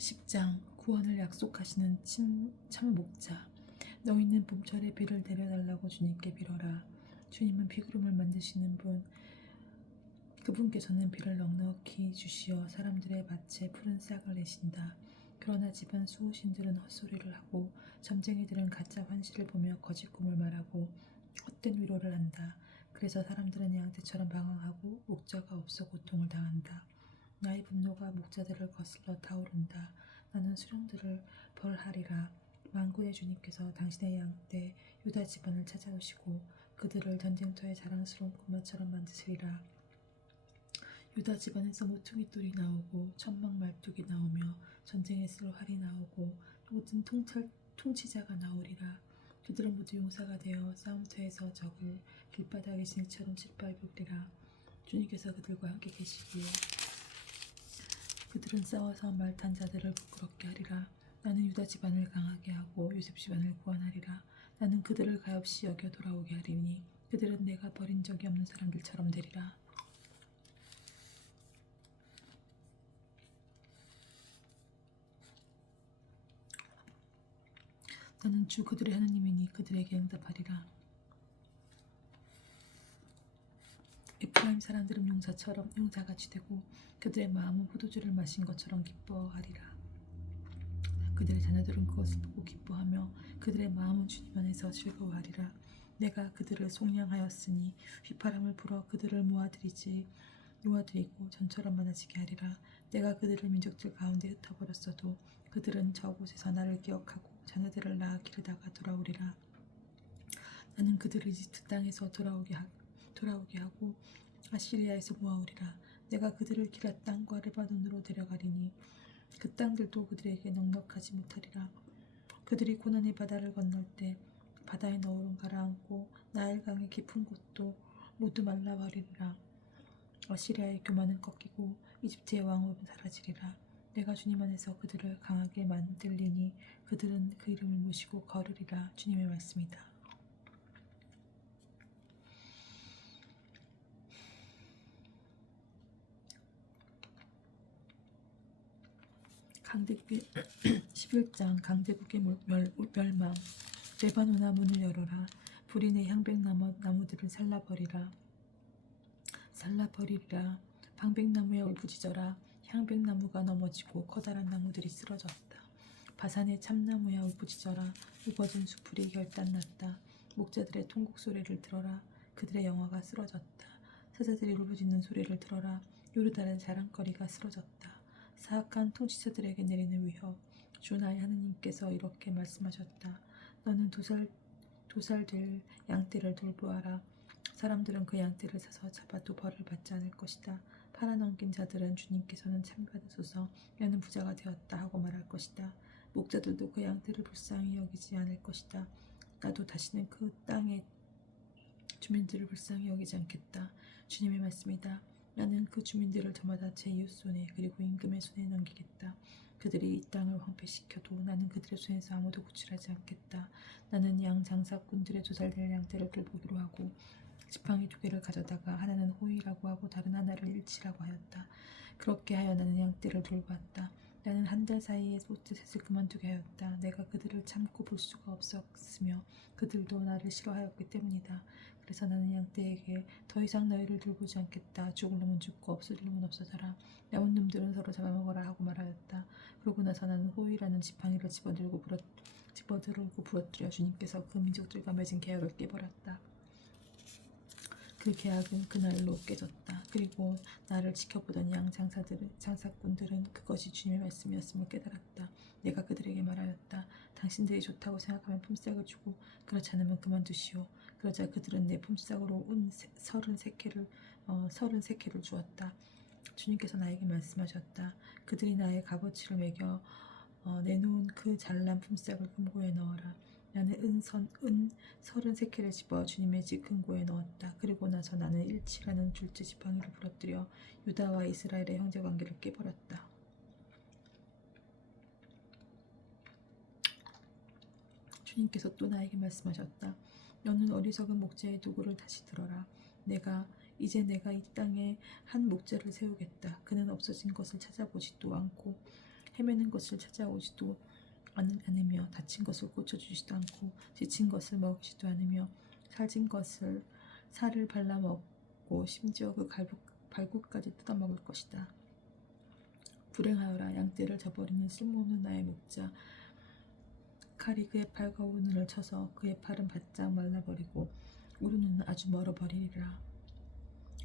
10장 구원을 약속하시는 참 목자. 너희는 봄철에 비를 내려달라고 주님께 빌어라. 주님은 비구름을 만드시는 분, 그분께서는 비를 넉넉히 주시어 사람들의 밭에 푸른 싹을 내신다. 그러나 집안 수호신들은 헛소리를 하고 점쟁이들은 가짜 환시를 보며 거짓 꿈을 말하고 헛된 위로를 한다. 그래서 사람들은 양떼처럼 방황하고 목자가 없어 고통을 당한다. 나의 분노가 목자들을 거슬러 타오른다. 나는 수령들을 벌하리라. 만군의 주님께서 당신의 양떼 유다 집안을 찾아오시고 그들을 전쟁터의 자랑스러운 꼬마처럼 만드시리라. 유다 집안에서 모퉁이 돌이 나오고 천막 말뚝이 나오며 전쟁에 쓸 활이 나오고 모든 통치자가 나오리라. 그들은 모두 용사가 되어 싸움터에서 적을 길바닥에 진처럼 짓밟으리라. 주님께서 그들과 함께 계시기에 그들은 싸워서 말탄 자들을 부끄럽게 하리라. 나는 유다 집안을 강하게 하고 요셉 집안을 구원하리라. 나는 그들을 가엾이 여겨 돌아오게 하리니 그들은 내가 버린 적이 없는 사람들처럼 되리라. 나는 주 그들의 하나님이니 그들에게 응답하리라. 에프라임 사람들은 용사같이 되고 그들의 마음은 포도주를 마신 것처럼 기뻐하리라. 그들의 자녀들은 그것을 보고 기뻐하며 그들의 마음은 주님 안에서 즐거워하리라. 내가 그들을 속량하였으니 휘파람을 불어 그들을 모아들이고 전처럼 많아지게 하리라. 내가 그들을 민족들 가운데 흩어버렸어도 그들은 저곳에서 나를 기억하고 자녀들을 낳아 기르다가 돌아오리라. 나는 그들을 이집트 땅에서 돌아오게 하고 아시리아에서 모아오리라. 내가 그들을 기럇 땅과 레바논으로 데려가리니 그 땅들도 그들에게 넉넉하지 못하리라. 그들이 고난의 바다를 건널 때 바다의 너울은 가라앉고 나일강의 깊은 곳도 모두 말라버리리라. 아시리아의 교만은 꺾이고 이집트의 왕업은 사라지리라. 내가 주님 안에서 그들을 강하게 만들리니 그들은 그 이름을 모시고 걸으리라. 주님의 말씀이다. 강대국의 11장 강대국의 멸망. 레바논아 문을 열어라. 불이 내 향백나무들을 살라버리리라. 방백나무에 울부짖어라. 향백나무가 넘어지고 커다란 나무들이 쓰러졌다. 바산의 참나무에 울부짖어라. 우거진 수풀이 결단났다. 목자들의 통곡 소리를 들어라. 그들의 영화가 쓰러졌다. 사자들이 울부짖는 소리를 들어라. 요르단의 자랑거리가 쓰러졌다. 사악한 통치자들에게 내리는 위협. 주 나의 하느님께서 이렇게 말씀하셨다. 너는 도살될 양떼를 돌보아라. 사람들은 그 양떼를 사서 잡아도 벌을 받지 않을 것이다. 팔아넘긴 자들은 주님께서는 참받으소서 나는 부자가 되었다 하고 말할 것이다. 목자들도 그 양떼를 불쌍히 여기지 않을 것이다. 나도 다시는 그 땅의 주민들을 불쌍히 여기지 않겠다. 주님의 말씀이다. 나는 그 주민들을 저마다 제 이웃 손에 그리고 임금의 손에 넘기겠다. 그들이 이 땅을 황폐시켜도 나는 그들의 손에서 아무도 구출하지 않겠다. 나는 양 장사꾼들의 도살될 양떼를 돌보기로 하고 지팡이 2개를 가져다가 하나는 호위라고 하고 다른 하나를 일치라고 하였다. 그렇게 하여 나는 양떼를 돌보았다. 나는 한 달 사이에 롯셋을 그만두게 하였다. 내가 그들을 참고 볼 수가 없었으며 그들도 나를 싫어하였기 때문이다. 그래서 나는 양떼에게 더 이상 너희를 돌보지 않겠다. 죽을 놈은 죽고 없어질 놈은 없어져라. 남은 놈들은 서로 잡아먹어라 하고 말하였다. 그러고 나서 나는 호위라는 지팡이를 집어들고 부러뜨려 주님께서 그 민족들과 맺은 계약을 깨버렸다. 그 계약은 그날로 깨졌다. 그리고 나를 지켜보던 양 장사꾼들은 그것이 주님의 말씀이었음을 깨달았다. 내가 그들에게 말하였다. 당신들이 좋다고 생각하면 품삯을 주고 그렇지 않으면 그만두시오. 그러자 그들은 내 품삯으로 은 33개를 주었다. 주님께서 나에게 말씀하셨다. 그들이 나의 값어치를 매겨 내놓은 그 잘난 품삯을 금고에 넣어라. 나는 은 33개를 집어 주님의 집 금고에 넣었다. 그리고 나서 나는 일치라는 둘째 지팡이를 부러뜨려 유다와 이스라엘의 형제관계를 깨버렸다. 주님께서 또 나에게 말씀하셨다. 너는 어리석은 목자의 도구를 다시 들어라. 이제 내가 이 땅에 한 목자를 세우겠다. 그는 없어진 것을 찾아보지도 않고 헤매는 것을 찾아오지도 않으며 다친 것을 고쳐주지도 않고 지친 것을 먹이지도 않으며 살찐 것을 살을 발라먹고 심지어 그 발굽까지 뜯어먹을 것이다. 불행하여라. 양떼를 저버리는 쓸모없는 나의 목자. 칼이 그의 팔과 오른을 쳐서 그의 팔은 바짝 말라버리고 오른은 아주 멀어버리리라.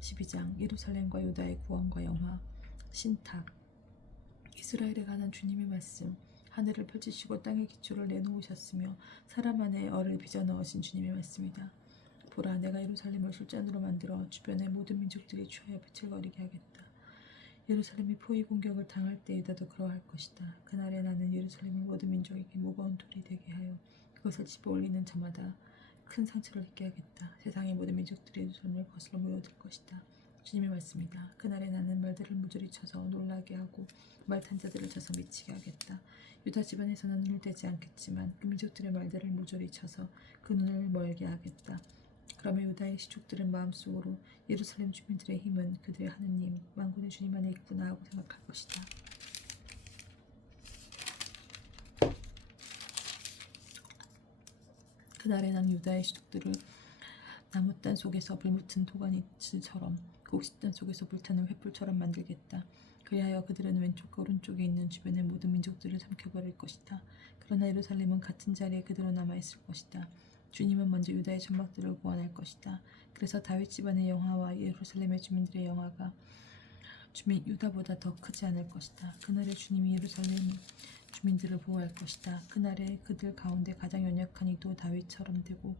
12장. 예루살렘과 유다의 구원과 영화. 신탁. 이스라엘에 관한 주님의 말씀. 하늘을 펼치시고 땅의 기초를 내놓으셨으며 사람 안에 얼을 빚어 넣으신 주님의 말씀이다. 보라, 내가 예루살렘을 술잔으로 만들어 주변의 모든 민족들이 취하여 비틀거리게 하겠다. 예루살렘이 포위 공격을 당할 때 유다도 그러할 것이다. 그날에 나는 예루살렘의 모든 민족에게 무거운 돌이 되게 하여 그것을 집어 올리는 자마다 큰 상처를 입게 하겠다. 세상의 모든 민족들이 예루살렘을 거슬러 모여들 것이다. 주님의 말씀이다. 그날에 나는 말들을 무조리 쳐서 놀라게 하고 말탄 자들을 쳐서 미치게 하겠다. 유다 집안에서는 눈을 떼지 않겠지만 그 민족들의 말들을 무조리 쳐서 그 눈을 멀게 하겠다. 그러면 유다의 시족들은 마음속으로 예루살렘 주민들의 힘은 그들의 하느님 만군의 주님 안에 있구나 하고 생각할 것이다. 그날에 난 유다의 시족들을 나무단 속에서 불붙은 도가니처럼 곡식단 속에서 불타는 횃불처럼 만들겠다. 그리하여 그들은 왼쪽과 오른쪽에 있는 주변의 모든 민족들을 삼켜버릴 것이다. 그러나 예루살렘은 같은 자리에 그대로 남아있을 것이다. 주님은 먼저 유다의 천막들을 구원할 것이다. 그래서 다윗 집안의 영화와 예루살렘의 주민들의 영화가 유다보다 더 크지 않을 것이다. 그날에 주님이 예루살렘 주민들을 보호할 것이다. 그날에 그들 가운데 가장 연약한 이도 다윗처럼 되고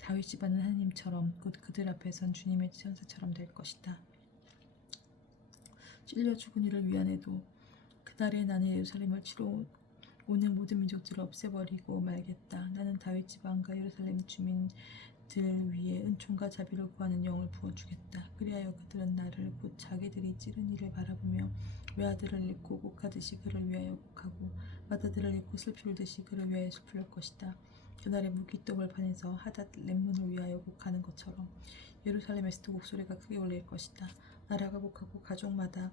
다윗 집안은 하나님처럼 곧 그들 앞에 선 주님의 천사처럼 될 것이다. 찔려 죽은 이를 위안해도 그날에 나는 예루살렘을 치러 오는 모든 민족들을 없애버리고 말겠다. 나는 다윗 집안과 예루살렘 주민들 위에 은총과 자비를 구하는 영을 부어주겠다. 그리하여 그들은 나를 곧 자기들이 찌른 이를 바라보며 외아들을 잃고 곡하듯이 그를 위하여 곡하고 맏아들을 잃고 슬피 울듯이 그를 위하여 슬피 울 것이다. 그날에 무기떡을 파내서 하닷 렘문을 위하여 곡하는 것처럼 예루살렘에서도 곡소리가 크게 울릴 것이다. 나라가 곡하고 가족마다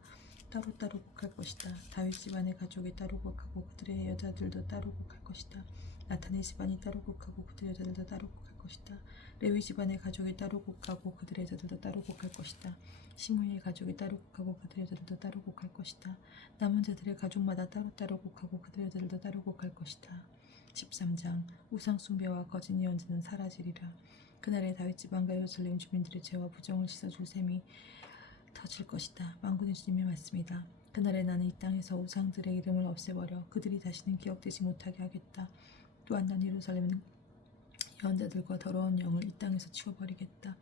따로따로 곡할 것이다. 다윗 집안의 가족이 따로 곡하고 그들의 여자들도 따로 곡할 것이다. 나탄의 집안이 따로 곡하고 그들의 여자들도 따로 곡할 것이다. 레위 집안의 가족이 따로 곡하고 그들의 여자들도 따로 곡할 것이다. 시므이의 가족이 따로 곡하고 그들의 여자들도 따로 곡할 것이다. 남은 자들의 가족마다 따로따로 곡하고 그들의 여자들도 따로 곡할 것이다. 13장. 우상 숭배와 거짓 예언자는 사라지리라. 그날에 다윗 집안과 예루살렘 주민들의 죄와 부정을 씻어줄 셈이 터질 것이다. 만군의 주님의 말씀이다. 그날에 나는 이 땅에서 우상들의 이름을 없애버려 그들이 다시는 기억되지 못하게 하겠다. 또한 난 예루살렘 예언자들과 더러운 영을 이 땅에서 치워버리겠다.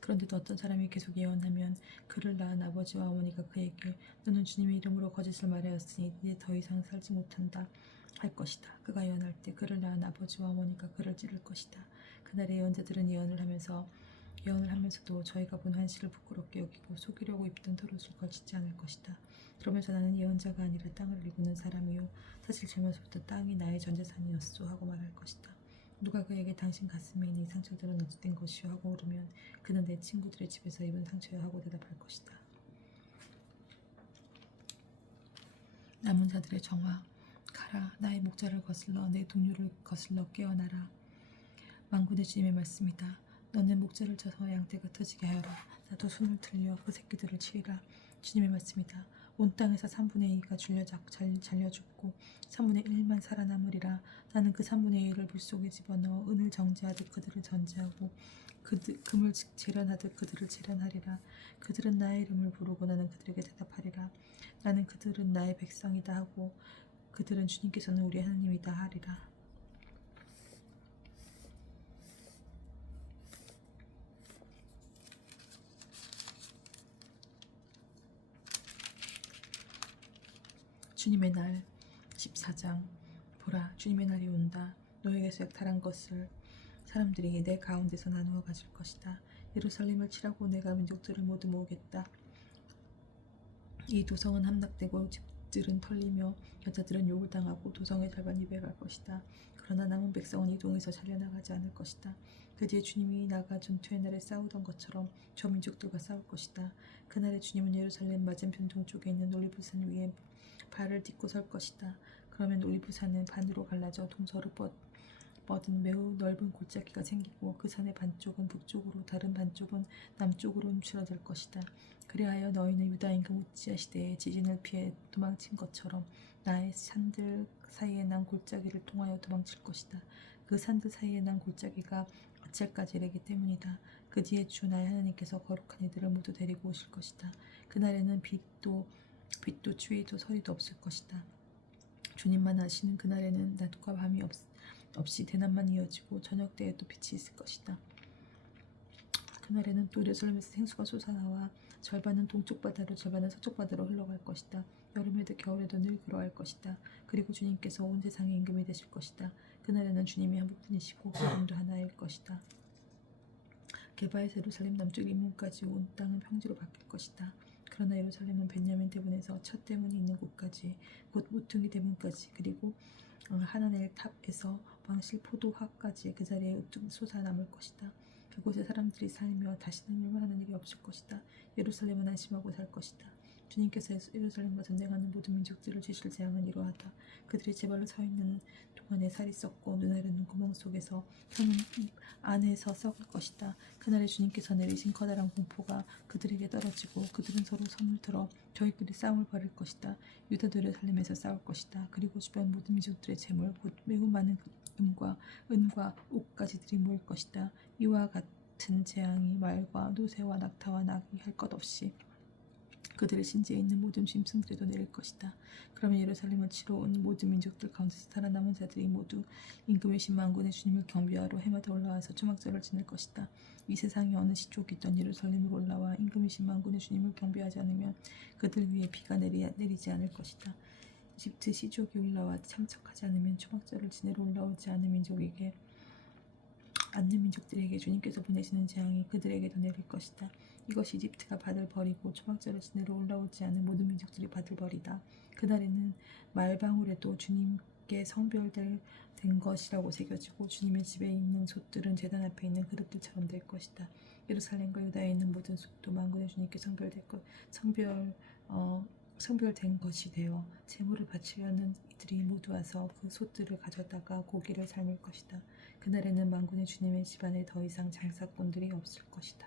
그런데도 어떤 사람이 계속 예언하면 그를 낳은 아버지와 어머니가 그에게 너는 주님의 이름으로 거짓을 말하였으니 이제 더 이상 살지 못한다 할 것이다. 그가 예언할 때 그를 낳은 아버지와 어머니가 그를 찌를 것이다. 그날에 예언자들은 예언을 하면서도 저희가 본 환시를 부끄럽게 여기고 속이려고 입던 털옷을 걸치지 않을 것이다. 그러면서 나는 예언자가 아니라 땅을 일구는 사람이요 사실 젊어서부터 땅이 나의 전 재산이었소 하고 말할 것이다. 누가 그에게 당신 가슴에 있는 이 상처들은 어찌된 것이오 하고 물으면 그는 내 친구들의 집에서 입은 상처여 하고 대답할 것이다. 남은 자들의 정화. 가라, 나의 목자를 거슬러 내 동료를 거슬러 깨어나라. 만군의 주님의 말씀이다. 너는 목자를 쳐서 양떼가 터지게 하여라. 나도 손을 들려 그 새끼들을 치리라. 주님의 말씀이다. 온 땅에서 3분의 2가 잘려 죽고 3분의 1만 살아남으리라. 나는 그 3분의 1을 물속에 집어넣어 은을 정지하듯 그들을 정지하고 금을 재련하듯 그들을 재련하리라. 그들은 나의 이름을 부르고 나는 그들에게 대답하리라. 나는 그들은 나의 백성이다 하고 그들은 주님께서는 우리 하나님이다 하리라. 주님의 날. 14장. 보라, 주님의 날이 온다. 너에게서 약탈한 것을 사람들이 내 가운데서 나누어 가질 것이다. 예루살렘을 치라고 내가 민족들을 모두 모으겠다. 이 도성은 함락되고 집들은 털리며 여자들은 욕을 당하고 도성의 절반이 배갈 것이다. 그러나 남은 백성은 이동해서 잘려나가지 않을 것이다. 그 뒤에 주님이 나가 전투의 날에 싸우던 것처럼 저 민족들과 싸울 것이다. 그날에 주님은 예루살렘 맞은편 동쪽에 있는 올리브산 위에 발을 딛고 설 것이다. 그러면 올리브 산은 반으로 갈라져 동서로 뻗은 매우 넓은 골짜기가 생기고 그 산의 반쪽은 북쪽으로 다른 반쪽은 남쪽으로 움츠러들 것이다. 그리하여 너희는 유다 임금 우지야 시대에 지진을 피해 도망친 것처럼 나의 산들 사이에 난 골짜기를 통하여 도망칠 것이다. 그 산들 사이에 난 골짜기가 어첼까지 이르기 때문이다. 그 뒤에 주 나의 하나님께서 거룩한 이들을 모두 데리고 오실 것이다. 그날에는 빛도 추위도 서리도 없을 것이다. 주님만 아시는 그날에는 낮과 밤이 없이 대낮만 이어지고 저녁 때에도 빛이 있을 것이다. 그날에는 또 예루살렘에서 생수가 솟아나와 절반은 동쪽 바다로 절반은 서쪽 바다로 흘러갈 것이다. 여름에도 겨울에도 늘 그러할 것이다. 그리고 주님께서 온 세상의 임금이 되실 것이다. 그날에는 주님이 한 분이시고 그분도 하나일 것이다. 게바에서 예루살렘 남쪽 인문까지 온 땅은 평지로 바뀔 것이다. 그러나 예루살렘은 벤야민 대문에서 첫 대문이 있는 곳까지 곧 모퉁이 대문까지 그리고 하나넬 탑에서 왕실 포도화까지 그 자리에 우뚝 솟아남을 것이다. 그곳에 사람들이 살며 다시는 멸망하는 일이 없을 것이다. 예루살렘은 안심하고 살 것이다. 주님께서 예루살렘과 전쟁하는 모든 민족들을 주실 재앙은 이러하다. 그들이 제 발로 서 있는 동안에 살이 썩고 눈알은 구멍 속에서 혀는 입 안에서 썩을 것이다. 그날에 주님께서 내리신 커다란 공포가 그들에게 떨어지고 그들은 서로 손을 들어 저희끼리 싸움을 벌일 것이다. 유다도 예루살렘에서 싸울 것이다. 그리고 주변 모든 민족들의 재물 곧 매우 많은 은과 옥까지 들이모일 것이다. 이와 같은 재앙이 말과 노새와 낙타와 나귀 할 것 없이 그들의 신지에 있는 모든 짐승들에도 내릴 것이다. 그러면 예루살렘을 치러 온 모든 민족들 가운데서 살아남은 자들이 모두 임금이신 만군의 주님을 경배하러 해마다 올라와서 초막절을 지낼 것이다. 이 세상의 어느 시족이든 예루살렘으로 올라와 임금이신 만군의 주님을 경배하지 않으면 그들 위에 비가 내리지 않을 것이다. 이집트 시족이 올라와 참석하지 않으면 초막절을 지내러 올라오지 않는 민족들에게 주님께서 보내시는 재앙이 그들에게도 내릴 것이다. 이것이 이집트가 받을 벌이고 초막절을 지내러 올라오지 않은 모든 민족들이 받을 벌이다. 그날에는 말방울에도 주님께 성별된 것이라고 새겨지고 주님의 집에 있는 솥들은 제단 앞에 있는 그릇들처럼 될 것이다. 예루살렘과 유다에 있는 모든 솥도 만군의 주님께 성별된 것이 되어 제물을 바치려는 이들이 모두 와서 그 솥들을 가져다가 고기를 삶을 것이다. 그날에는 만군의 주님의 집안에 더 이상 장사꾼들이 없을 것이다.